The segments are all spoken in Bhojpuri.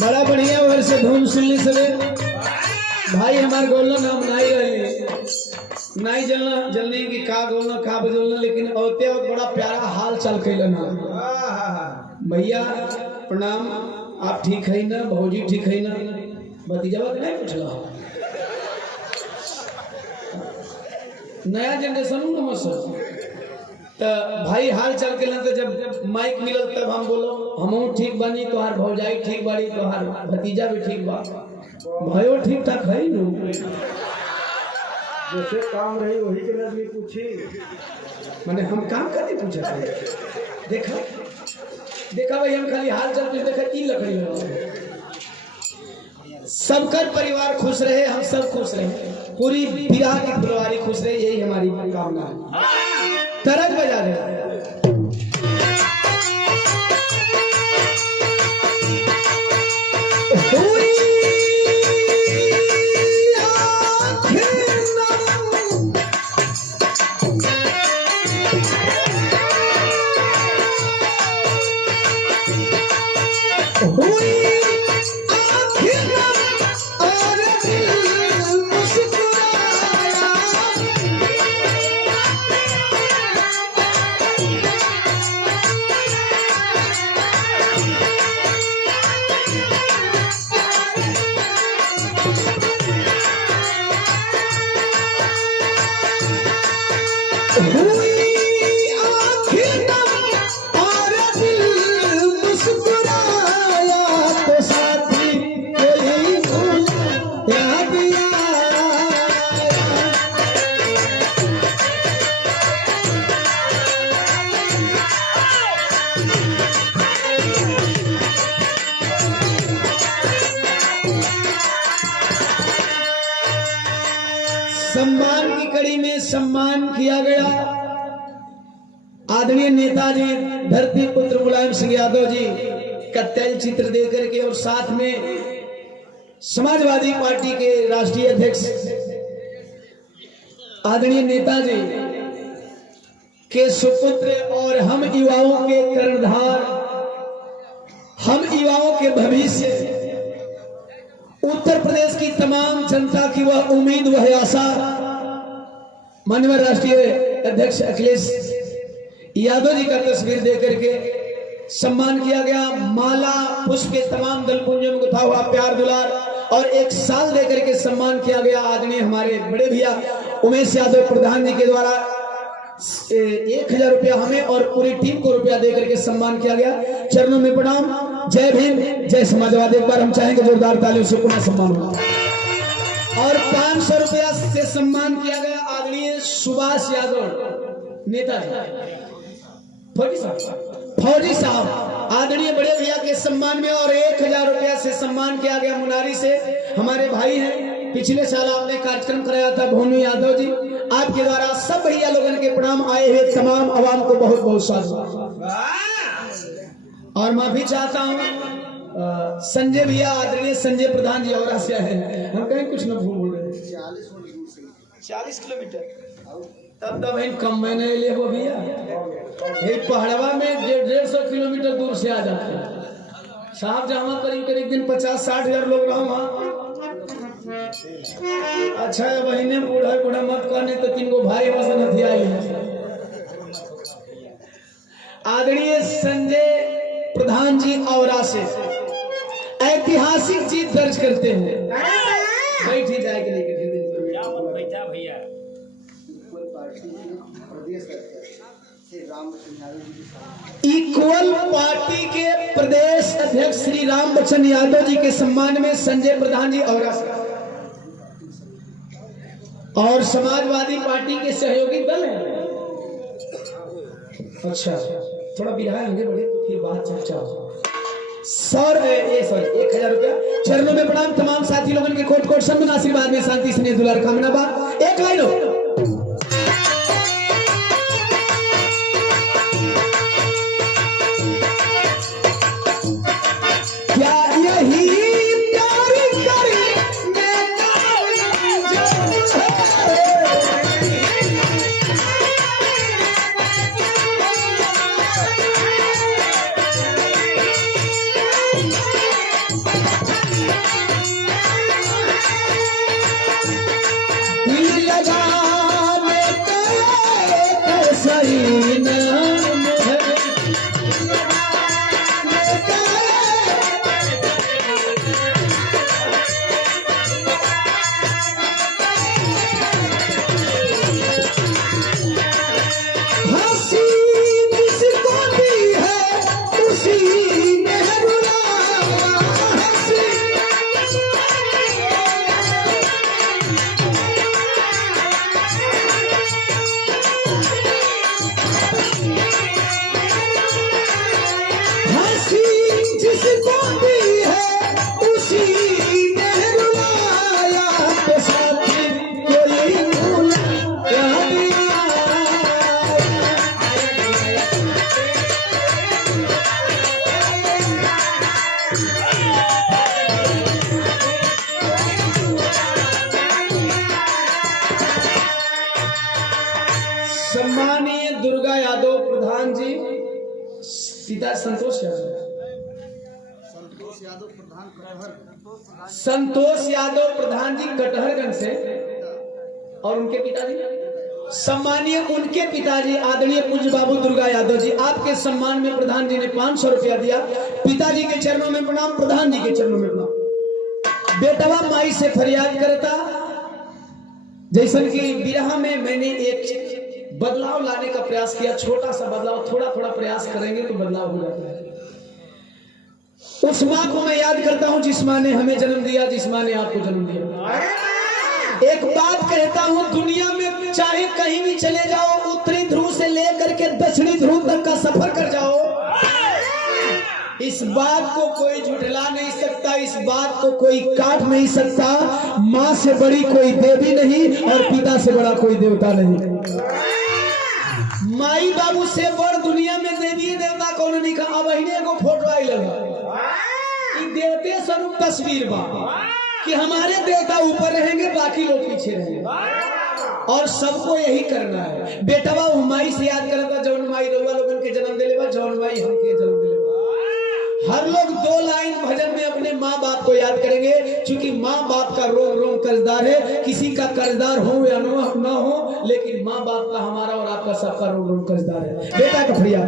बड़ा बढ़िया वर्ष से धूम सुनने सवे भाई हमारे गोलना नाम नाई रही नाई जलना जलने की का गोलना का बजोलना लेकिन औते और बड़ा प्यारा हाल चाल कैलना भैया प्रणाम। आप ठीक है ना? भौजी ठीक है ना? भतीजा नहीं पूछला नया जनरेशन नमस्कार तो भाई हाल चाल के तो जब माइक मिलल तब हम बोलो हम ठीक बानी तोहार भौजाई ठीक बाड़ी तोहार भतीजा भी ठीक बा भयो ठीक ठाक है न जैसे काम रही वही के लिए पूछी माने हम काम करते पूछा देखा देखा भाई हम खाली हाल चाल देखा की लकड़ी सबकर परिवार खुश रहे हम सब खुश रहे पूरी बिहार की फुलवारी खुश रहे यही हमारी कामना है। तरज बजा रहे सम्मान की कड़ी में सम्मान किया गया आदरणीय नेताजी धरती पुत्र मुलायम सिंह यादव जी का तैल चित्र देकर के और साथ में समाजवादी पार्टी के राष्ट्रीय अध्यक्ष आदरणीय नेताजी के सुपुत्र और हम युवाओं के कर्णधार हम युवाओं के भविष्य उत्तर प्रदेश की तमाम जनता की वह उम्मीद वह आशा माननीय राष्ट्रीय अध्यक्ष अखिलेश यादव जी का तस्वीर देकर के सम्मान किया गया। माला पुष्प के तमाम दल पुंजों में गुथा हुआ प्यार दुलार और एक साल देकर के सम्मान किया गया। आदरणीय हमारे बड़े भैया उमेश यादव प्रधान जी के द्वारा 1000 रुपया हमें और पूरी टीम को रुपया देकर के सम्मान किया गया। चरणों में प्रणाम। जय भीम जय समाजवादी। एक बार हम चाहेंगे जोरदार तालियों से पुनः सम्मान हो। और 500 रुपया से सम्मान किया गया आदरणीय सुभाष यादव नेताजी फौजी साहब आदरणीय बड़े भैया के सम्मान में और 1000 रुपया से सम्मान किया गया मुनारी से हमारे भाई हैं। पिछले साल आपने कार्यक्रम कराया था भोनू यादव जी आपके द्वारा सब भैया लोगों के प्रणाम आए हुए तमाम आवाम को बहुत बहुत स्वागत और माफी चाहता हूँ संजय भैया आदरणीय संजय प्रधान जी और से है हम कहीं कुछ न भूल रहे 40 किलोमीटर तब कम महीने ले वो भैया पहाड़वा में 150 किलोमीटर दूर से आ जाते हैं साहब जहाँ करीब करीब दिन 50-60 हजार लोग रहा वहाँ अच्छा है बहने बूढ़ा बूढ़ा मत करने तो 3 गो भाई वसन हथियाई है। आदरणीय संजय प्रधान जी और से ऐतिहासिक जीत दर्ज करते हैं बैठी जाए के लेकर भैया इक्वल पार्टी के प्रदेश अध्यक्ष श्री राम बच्चन यादव जी के सम्मान में संजय प्रधान जी और समाजवादी पार्टी के सहयोगी दल हैं। अच्छा थोड़ा बिहार आगे बढ़े तो फिर बात चर्चा हो। 1000 रुपया चरणों में प्रणाम। तमाम साथी लोगों के कोट कोट सम्मान आशीर्वाद में शांति स्नेह दुलार कामना बा। एक लाइन हो पिता संतोष यादव, संतोष यादव प्रधान जी कटहरगंज से, और उनके पिताजी सम्मानीय उनके पिताजी आदरणीय पूज्य बाबू दुर्गा यादव जी, आपके सम्मान में प्रधान जी ने 500 रुपया दिया। पिताजी के चरणों में प्रणाम, प्रधान जी के चरणों में प्रणाम। बेटवा माई से फरियाद करता, जैसन कि विरह में मैंने एक बदलाव लाने का प्रयास किया, छोटा सा बदलाव, थोड़ा थोड़ा प्रयास करेंगे तो बदलाव हो जाता है। उस माँ को मैं याद करता हूँ जिस माँ ने हमें जन्म दिया, जिस माँ ने आपको जन्म दिया। एक बात कहता हूँ, दुनिया में चाहे कहीं भी चले जाओ, उत्तरी ध्रुव से लेकर के दक्षिणी ध्रुव तक का सफर कर जाओ, इस बात को कोई झुठला नहीं सकता, इस बात को कोई काट नहीं सकता। माँ से बड़ी कोई देवी नहीं और पिता से बड़ा कोई देवता नहीं। माई बाबू से बड़ दुनिया में देवी देवता कौन नहीं कहा। अब अहिने को फोटो आई लगा देवते स्वरूप तस्वीर बा कि हमारे देवता ऊपर रहेंगे, बाकी लोग पीछे रहेंगे, और सबको यही करना है। बेटवा माई से याद करता, जौन माई रउआ लोगन के जन्म दिले बा, जौन माई हमके जन्म दिले बा। हर लोग 2 लाइन भजन में अपने माँ बाप को याद करेंगे, क्योंकि माँ बाप का रोम रोम कर्जदार है। किसी का कर्जदार हो या न हो, लेकिन माँ बाप का, हमारा और आपका सबका रोम रोम कर्जदार है। बेटा का फरियाद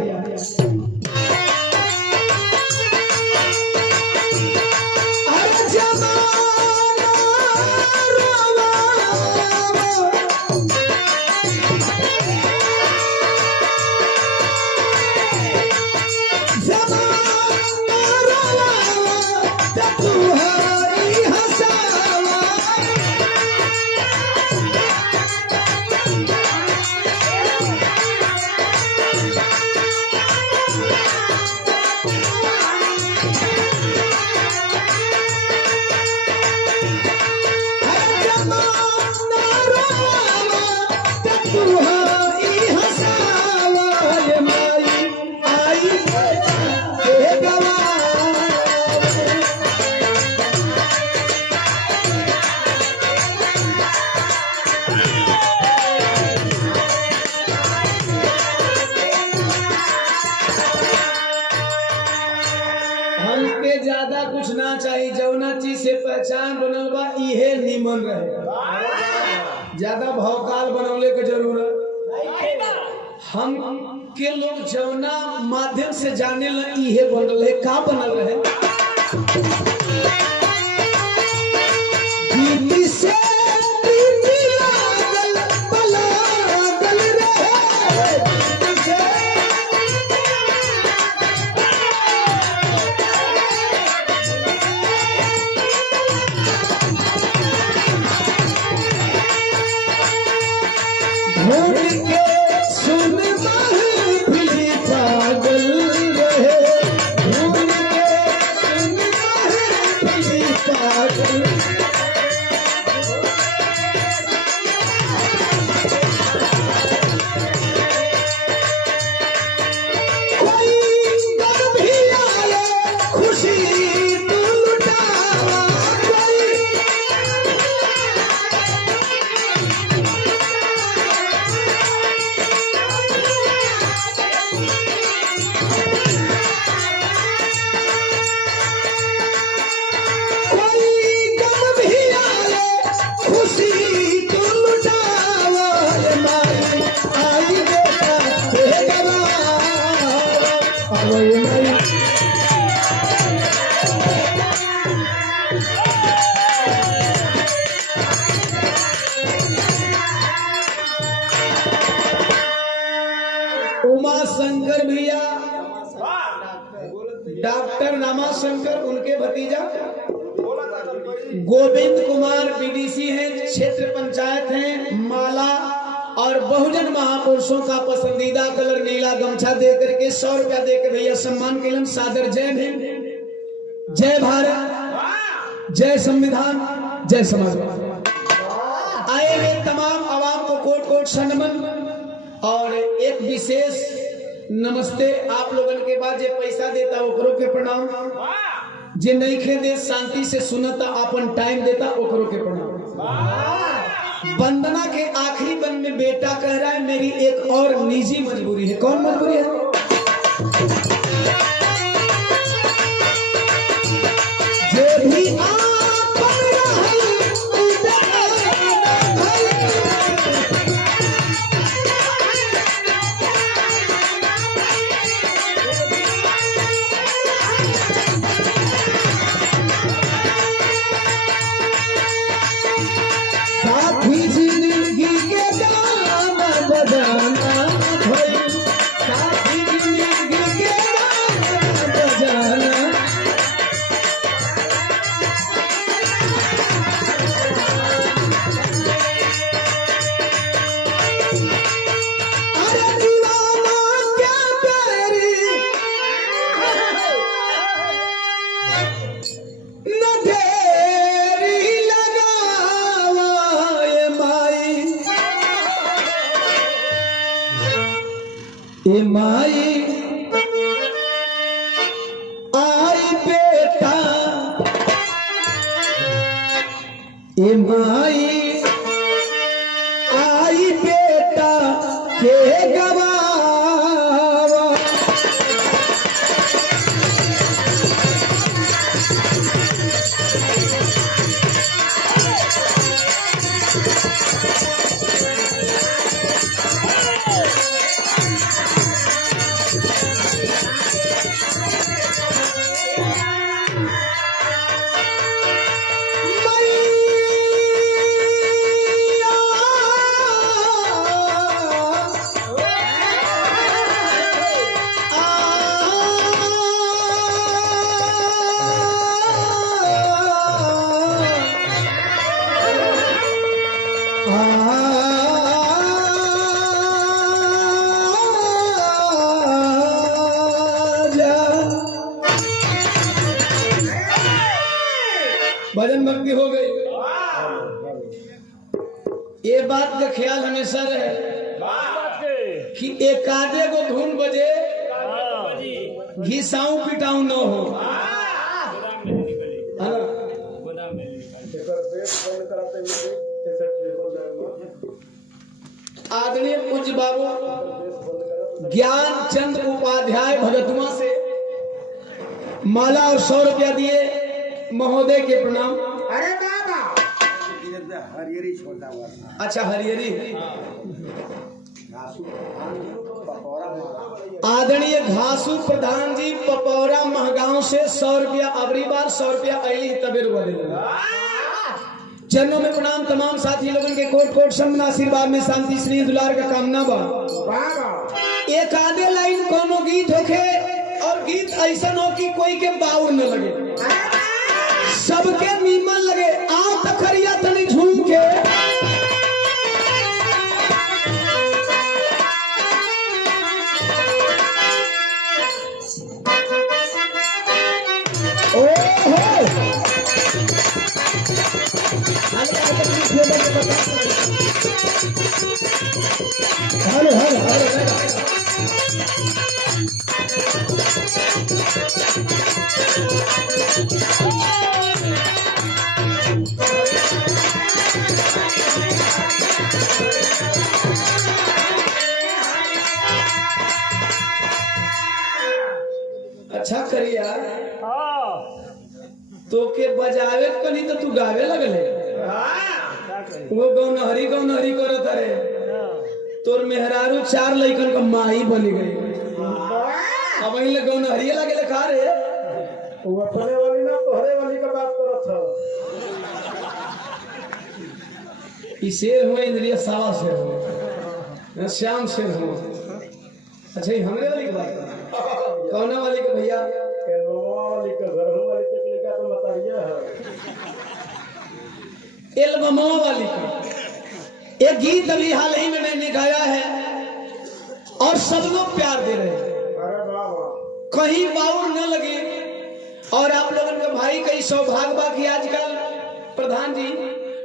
ज्यादा कुछ ना चाहिए, जौना चीज से पहचान बनल बा इहे निमन रहे। ज्यादा भौकाल बनौले के जरूरत। हम के लोग जौना माध्यम से जाने ला इहे बनल है। का बनल रहे? उमा शंकर भैया, डॉक्टर नामा शंकर उनके भतीजा, गोविंद कुमार बीडीसी हैं, क्षेत्र पंचायत हैं माला, और बहुजन महापुरुषों का पसंदीदा कलर नीला गमछा दे करके 100 रुपया दे के भैया सम्मान के सादर। जय भीम, जय भारत, जय संविधान, जय समाजवाद। आए हुए तमाम आवाम को कोट कोट सनमन और एक विशेष नमस्ते। आप लोगन के बाद जे पैसा देता ओकरो के प्रणाम, जे नहीं खे दे शांति से सुनता अपन टाइम देता ओकरो के प्रणाम। वंदना के आखिरी बंद में बेटा कह रहा है मेरी एक और निजी मजबूरी है। कौन मजबूरी है? माई आई बेटा, ए माई आई बेटा के गवावा। भजन भक्ति हो गई। ये बात का ख्याल हमेशा रहे कि एक आधे को धुन बजे घिसाऊ पिटाऊ न हो। आदरणीय पूज्य बाबू ज्ञान चंद उपाध्याय भगतुआ से माला और 100 रुपया दिए महोदय के प्रणाम। अरे दादा हरियरी छोटा हुआ। अच्छा हरियरी। आदरणीय घासू प्रधान जी पपौरा महगांव से 100 रुपया, अगली बार 100 रुपया अली तबेर हुआ चरणों में प्रणाम। तमाम साथी लोगों के कोट कोट सम्मान आशीर्वाद में शांति स्नेह दुलार का कामना बा। एक आधे लाइन कोनो गीत होखे और गीत ऐसा हो कि कोई के बाउर न लगे, सबके नीमन लगे। आओ तखरिया तनी झूम के हेलो हेलो हेलो। अच्छा करिया तो के बजावे कनी तो तू गावे लगले। वो गौनहरी गौनहरी करत रे, तोर मेहरारू 4 लइकन का माई बन गई। अब इन गौनहरी लगे खा रे। वो अपने वाली ना तोहरे वाली का बात करत था। ई शेर हुए इंद्रिय सावा शेर हुए, श्याम शेर हुए। अच्छा ये हमरे वाली की बात कर, कौना वाली का भैया? वाली का घर वाली तक लेकर तो बताइए है एल्बमों वाली का एक गीत अभी हाल ही में मैंने गाया है और सब लोग प्यार दे रहे हैं। अरे बाबा कहीं बाउर न लगे। और आप लोगों के भाई कई सौभाग्य बा कि आजकल प्रधान जी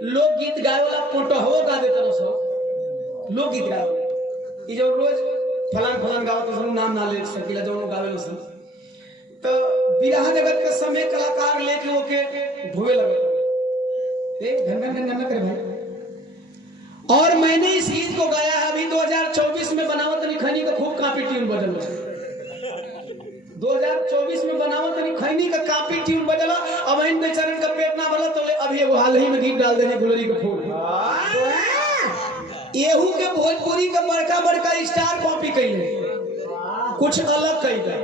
लोक गीत गाए वाला पोटहो गा देते रहो। सब लोक गीत गाए वाला जो रोज फलान फलान गाओ तो सब नाम ना ले सकेला जो गावे लो सब। तो बिरहा जगत के समय कलाकार लेके होके धुए लगे घन घन घन घन करे भाई। और मैंने इस गीत को गाया है अभी 2024 में बनावत खैनी का खूब कापी ट्यून बजल। 2024 में बनावत खैनी का कापी ट्यून बजल। अब इन बेचारन का पेट ना भरला तो अभी वो हाल ही में गीत डाल देने गुलरी का फूल। एहू के भोजपुरी का बड़का बड़का स्टार कॉपी कैले, कुछ अलग कैले।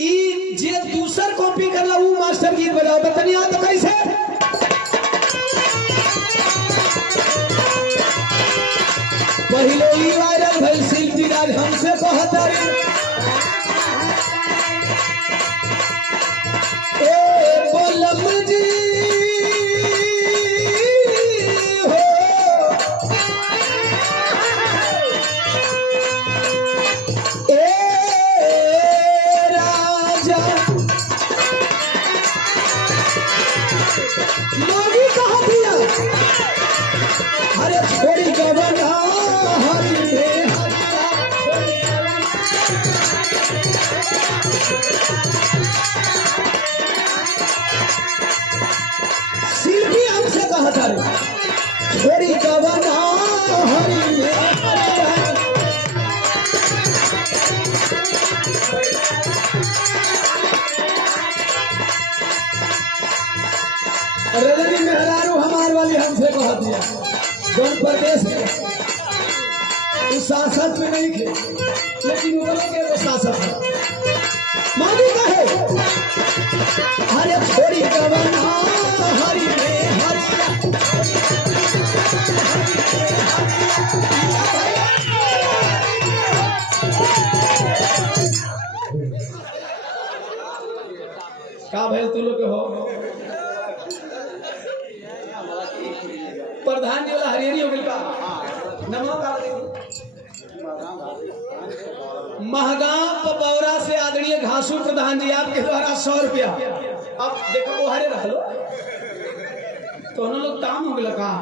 ई जे दूसर कॉपी करला वो मास्टर गीत बजाओ तो तनी आ तो कैसे? पहले ही वायरल भइल शिल्पी राज हमसे कहत रे ए बोलम जी हो ए राजा लोगी कहा दिया अरे छोड़ी गबना हरि रे हरिया रजनी मेहरारू हमार वाली हमसे कह दिया जौन प्रदेश में उस शासक में नहीं थे, लेकिन उन्होंने के वो शासक है मानी कहे हरे छोड़ी गवन हरि में का भाई तू लोग के हो प्रधान जी वाला हरियरी हो गया महगाम पपौरा से आदरणीय घासू प्रधान जी आपके द्वारा 100 रुपया। अब देखो वो हरे रख लो तो हम लोग काम हो गया कहा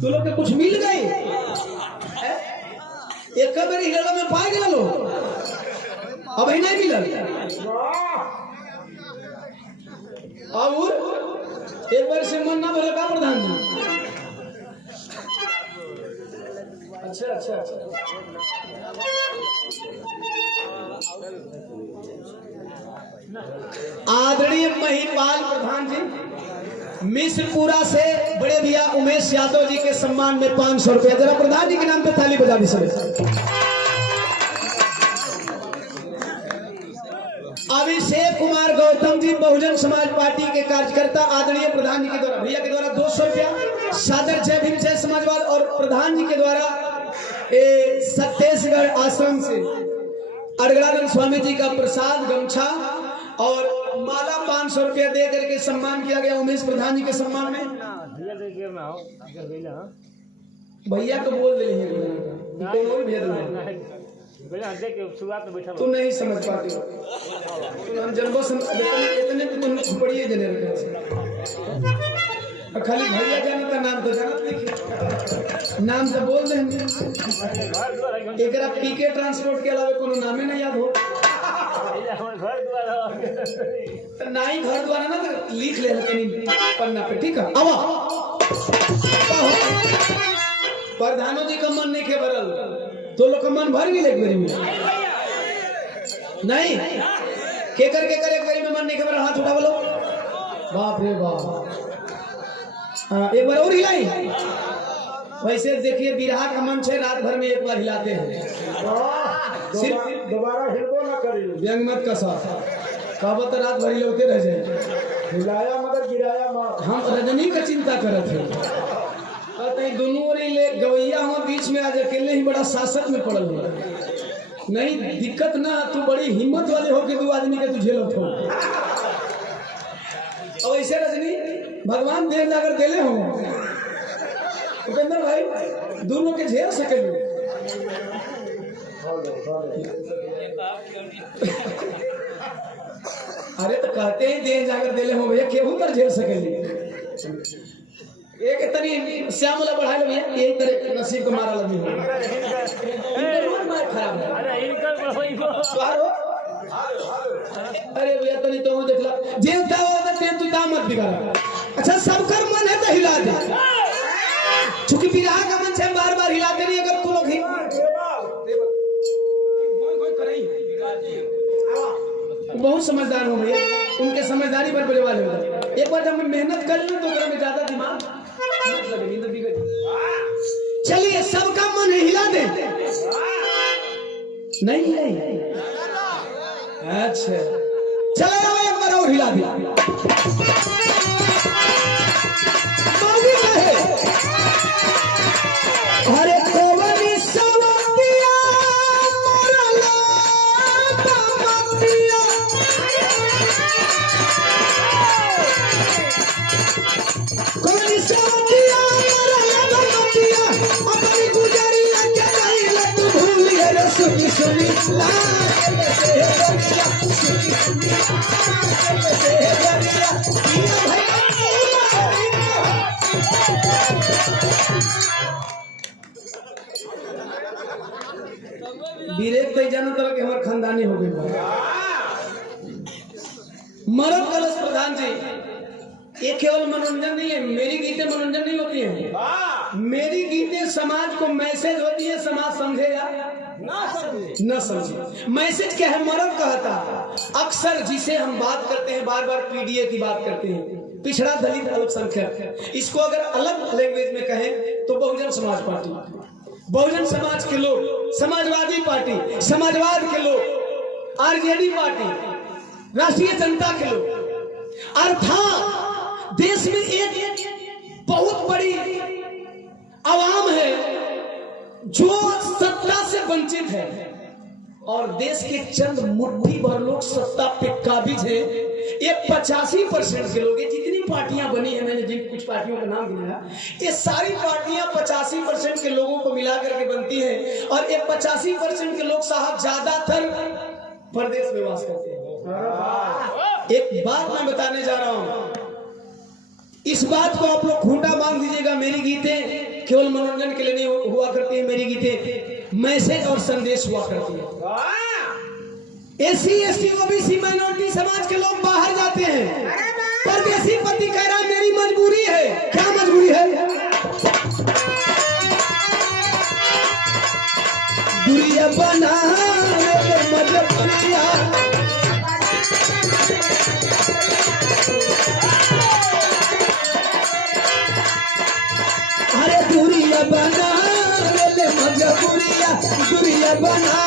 तू लोग के कुछ मिल गए एक बार हिलवा में पाए गए लो अब ही नहीं मिलल और एक बार से मन ना भरा का प्रधान जी। अच्छा आदरणीय महिपाल प्रधान जी मिश्रपुरा से बड़े भैया उमेश यादव जी के सम्मान में 500 रुपया। जरा प्रधान जी के नाम पे थाली बजा दी सब। अभिषेक कुमार गौतम जी बहुजन समाज पार्टी के कार्यकर्ता आदरणीय प्रधान जी के द्वारा भैया के द्वारा 200 रुपया। सादर जय भीम जय समाजवाद और प्रधान जी के द्वारा छत्तीसगढ़ आश्रम से अड़गड़ानंद स्वामी जी का प्रसाद गमछा और माला 500 रुपया दे करके सम्मान किया गया उमेश प्रधान जी के सम्मान में। भैया को बोल दे तू नहीं समझ पाती हम जनबो इतने भी पढ़िए जने खाली भैया जाना था नाम तो जाना नाम तो बोल देंगे एक पीके ट्रांसपोर्ट के अलावा कोनो नामे नहीं याद हो तो ना ही घर द्वारा ना तो लिख ले पन्ना पे ठीक है। अब प्रधानों जी का मन नहीं के भरल तो लोग का मन भर भी लेक मेरी नहीं के कर एक बारी में मन नहीं के भरल हाथ उठा बोलो बाप रे बाप। एक बार और हिलाई वैसे देखिए बिरहा का मंच है रात भर में एक बार हिलाते हैं सिर्फ दोबारा हिलबो ना करी व्यंग मत का साथ कहा तो रात भर हिलते रह जाए हिलाया मगर गिराया मार। हम रजनी का चिंता करते थे दोनों ओर गवैया हम बीच में आज अकेले ही बड़ा शासक में पड़ल हुआ नहीं दिक्कत ना तू बड़ी हिम्मत वाले हो कि 2 आदमी के तुझे लोग और ऐसे रजनी भगवान देव जाकर देले हो उपेंद्र भाई दोनों के झेल सके अरे तो कहते ही देव जाकर देले हो भैया केहू पर झेल सके एक तरी श्यामला बढ़ा लो भैया यही तरह नसीब को मारा लगी हो खराब है अरे भैया तनी तो देख ला जेल तू दाम मत बिगाड़ा। अच्छा सबकर मन है तो हिला दे चूंकि बिरहा का मन से बार बार हिलाते नहीं अगर तू लोग बहुत समझदार हो भैया उनके समझदारी पर बड़े वाले हो एक बार जब मैं मेहनत कर लूं तो मेरे में ज्यादा दिमाग चलिए सबका मन हिला दे नहीं अच्छा चलो एक बार और हिला दिया अरे कोवनी सवतिया मरला तमतिया कोवनी सवतिया मरला तमतिया अपनी गुजरिया के नहीं तू भूल गए सुनी सुनी ला बीरेक तो जाना तरह के हमारे खानदानी हो गए मरद कलश प्रधान जी ये केवल मनोरंजन नहीं है मेरी गीतें मनोरंजन नहीं होती हैं मेरी गीतें समाज को मैसेज होती है समाज समझे या न समझे। मैसेज क्या है मरद कहता अक्सर जिसे हम बात करते हैं बार बार पीडीए की बात करते हैं पिछड़ा दलित अल्पसंख्यक, इसको अगर अलग लैंग्वेज में कहें तो बहुजन समाज पार्टी, बहुजन समाज के लोग, समाजवादी पार्टी, समाजवाद के लोग, आरजेडी पार्टी, राष्ट्रीय जनता के लोग, अर्थात देश में एक बहुत बड़ी आवाम है जो सत्ता से वंचित है और देश के चंद मुट्ठी भर लोग सत्ता पे काबिज है। ये 85% के लोग, जितनी पार्टियां बनी है, मैंने जिन कुछ पार्टियों का नाम गिनाया, ये सारी पार्टियां 85% के लोगों को मिला करके बनती है और ये 85% के लोग साहब ज्यादातर प्रदेश में वास करते हैं। एक बात मैं बताने जा रहा हूं, इस बात को आप लोग खूंटा बांध दीजिएगा। मेरी गीतें केवल मनोरंजन के लिए नहीं हुआ करती है, मेरी गीतें मैसेज और संदेश हुआ करती है। एससी एसटी ओबीसी माइनॉरिटी समाज के लोग बाहर जाते हैं, परदेसी पति कह रहा है मेरी मजबूरी है। क्या मजबूरी है? दूरिया बना मजबूरिया, अरे दूरिया बना मजबूरिया, दूरिया बना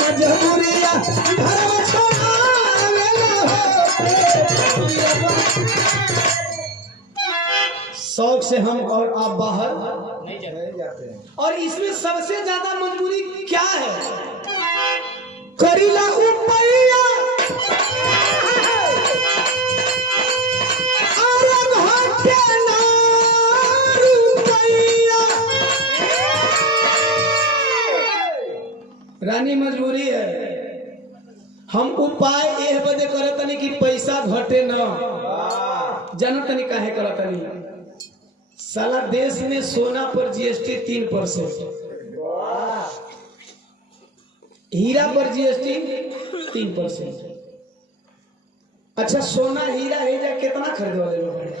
मजबूरिया, घर छोड़ा शौक से हम और आप बाहर नहीं जाते हैं। और इसमें सबसे ज्यादा मजबूरी क्या है? करीला उपैया रानी, मजबूरी है। हम उपाय एह बदे करत नहीं कि पैसा घटे न, जानत नहीं काहे करत नहीं। साला देश में सोना पर जीएसटी 3%, हीरा पर जीएसटी 3%। अच्छा सोना हीरा है जा कितना खरीदे वाले लोग हैं?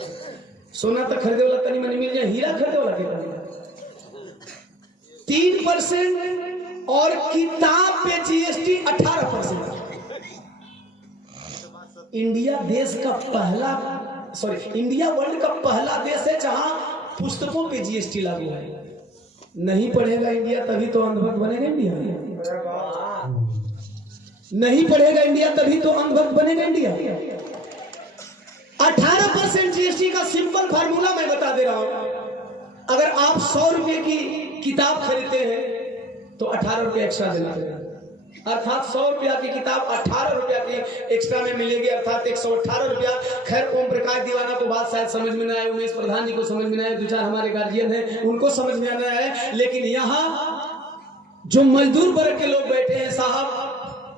सोना तो खरीदे वाला तनी मनी मिल जाए, हीरा खरीदे वाला कितना? 3% और किताब पे जीएसटी 18%। इंडिया देश का पहला, इंडिया वर्ल्ड का पहला देश है जहां पुस्तकों पे जीएसटी लागू है। नहीं पढ़ेगा इंडिया तभी तो अंधभक्त बनेगा इंडिया, नहीं पढ़ेगा इंडिया तभी तो अंधभक्त बनेगा इंडिया। 18% जीएसटी का सिंपल फार्मूला मैं बता दे रहा हूं। अगर आप 100 रुपए की किताब खरीदते हैं तो 18 रुपया एक्स्ट्रा देना पड़ेगा, अर्थात 100 रुपया की किताब 18 रुपया की एक्स्ट्रा में मिलेगी, अर्थात 118 रुपया। खैर ओम प्रकाश दीवाना को बात शायद समझ में न आए, उमेश प्रधान जी को समझ में न आए, 2-4 हमारे गार्जियन हैं उनको समझ में आना है, लेकिन यहाँ जो मजदूर वर्ग के लोग बैठे हैं साहब,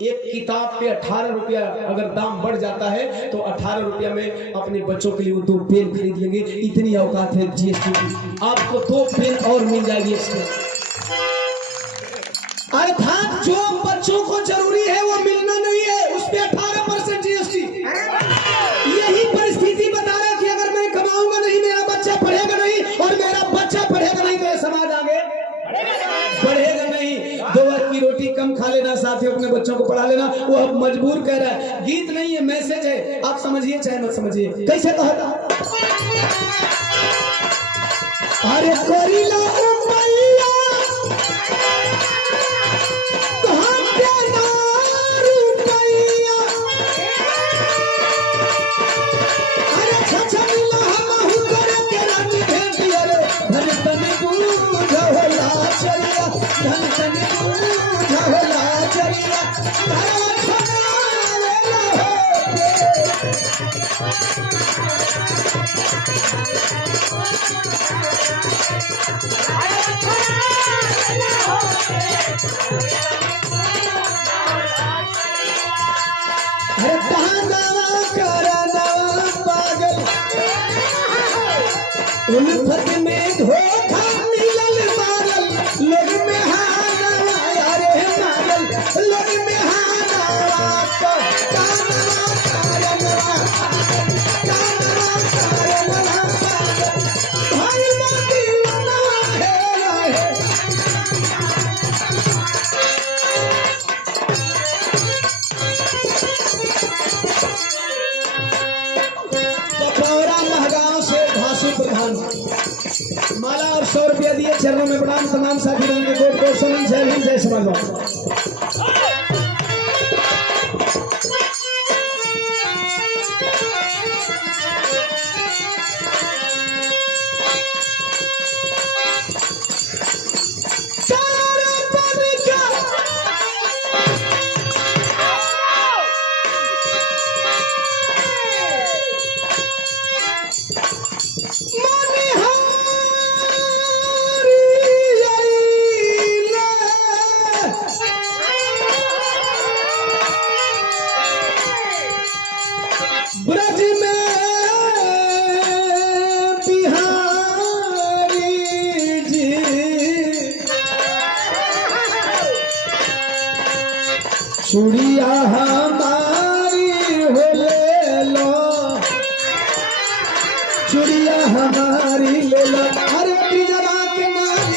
एक किताब पे 18 रुपया अगर दाम बढ़ जाता है तो 18 रुपया में अपने बच्चों के लिए वो 2 पेन खरीद लेंगे। इतनी औकात है जीएसटी की, आपको 2 पेन और मिल जाएगी एक्स्ट्रा। अर्थात जो बच्चों को जरूरी है वो मिलना नहीं है, उस पे 18% जीएसटी। यही परिस्थिति बता रहा है कि अगर मैं कमाऊंगा नहीं, मेरा बच्चा पढ़ेगा नहीं, और मेरा बच्चा पढ़ेगा नहीं तो ये समाज आगे बढ़ेगा नहीं। 2 वक्त की रोटी कम खा लेना, साथ ही अपने बच्चों को पढ़ा लेना। वो अब मजबूर कह रहा है, गीत नहीं है मैसेज है, आप समझिए चाहे मत समझिए। कैसे कहा था? अरे करीला उपैया उल्फत में धोखा मिलल पागल, लोग में हाना, अरे पागल लोग में हाना, तो कामना कारणवा, कामना कारणवा, भाई मोती बनवा है। पापा प्रधान माला और 100 रुपया दिए, चरणों में प्रणाम। तमाम साथी के कोट कोट सनम, जय हिंद, जय समाज। ब्रज में बिहारी जी चूड़िया हमारी हो ले लो, चूड़िया हमारी ले लो। अरे पिजरा के नाम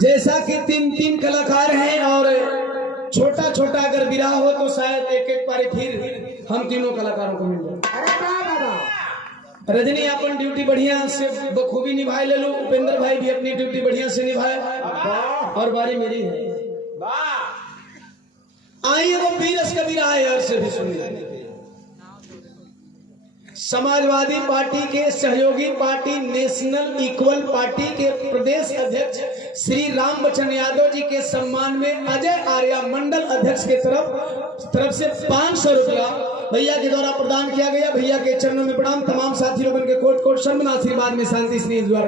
जैसा कि 3 कलाकार हैं और छोटा छोटा अगर विराह हो तो शायद एक बार फिर हम तीनों कलाकारों को मिल जाए। रजनी अपन ड्यूटी बढ़िया से बखूबी निभाए ले लो, उपेंद्र भाई भी अपनी ड्यूटी बढ़िया से निभाए और बारी मेरी है। आइए वो बीरस का विराह यार से भी सुनिए। समाजवादी पार्टी के सहयोगी पार्टी नेशनल इक्वल पार्टी के प्रदेश अध्यक्ष श्री राम बच्चन यादव जी के सम्मान में अजय आर्या मंडल अध्यक्ष के तरफ से 500 रुपया भैया के द्वारा प्रदान किया गया। भैया के चरणों में प्रणाम। तमाम साथी लोगों के कोट कोट शर्मन आशीर्वाद में शांति स्नेह द्वारा